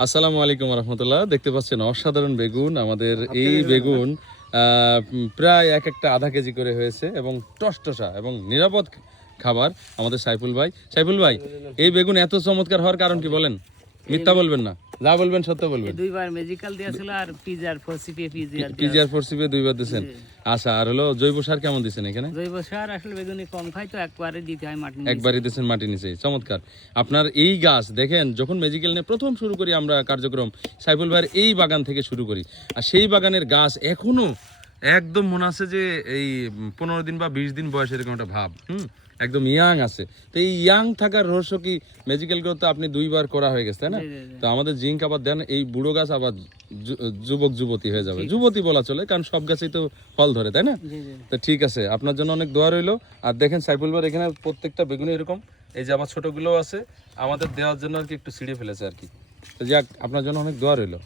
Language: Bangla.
আসসালামু আলাইকুম রহমতুল্লাহ। দেখতে পাচ্ছেন অসাধারণ বেগুন। আমাদের এই বেগুন প্রায় এক একটা আধা কেজি করে হয়েছে এবং টসটসা এবং নিরাপদ খাবার। আমাদের সাইফুল ভাই, এই বেগুন এত চমৎকার হওয়ার কারণ কি বলেন? মিথ্যা বলবেন না, যা বলবেন সত্য বলবেন। দুইবার মেজিক্যাল দিয়েছিল আর পিজার ফোরসিপি পিজিআর ফোরসিপে দুইবার দিয়েছেন। আচ্ছা, আর হলো জৈব সার কেমন দিচ্ছেন এখানে? জৈব সার আসলে বেগুনি কম খাই তো একবারে দিতে হয় মাটি নিচে। একবারই দিয়েছেন মাটি নিচে। চমৎকার। আপনার এই গাছ দেখেন, যখন মেজিক্যাল নিয়ে প্রথম শুরু করি আমরা কার্যক্রম, সাইফুল ভাইয়ের এই বাগান থেকে শুরু করি। আর সেই বাগানের গাছ এখনো একদম মনে আছে যে এই 15 দিন বা 20 দিন বয়স, এরকম একটা ভাব। একদম ইয়াং আছে। তো এই ইয়াং থাকার রহস্য কি? মেজিক্যাল গ্রোথ তো আপনি দুইবার করা হয়ে গেছে, তাই না? তো আমাদের জিঙ্ক আবার দেন, এই বুড়ো গাছ আবার যুবক যুবতী হয়ে যাবে। যুবতী বলা চলে, কারণ সব গাছেই তো ফল ধরে, তাই না? তো ঠিক আছে, আপনার জন্য অনেক দোয়া রইলো। আর দেখেন সাইফুল ভাই এখানে প্রত্যেকটা বেগুনে এরকম, এই যে আমার ছোটগুলো আছে, আমাদের দেওয়ার জন্য আর কি একটু ছিঁড়ে ফেলেছে আর কি। তো যাক, আপনার জন্য অনেক দোয়া রইলো।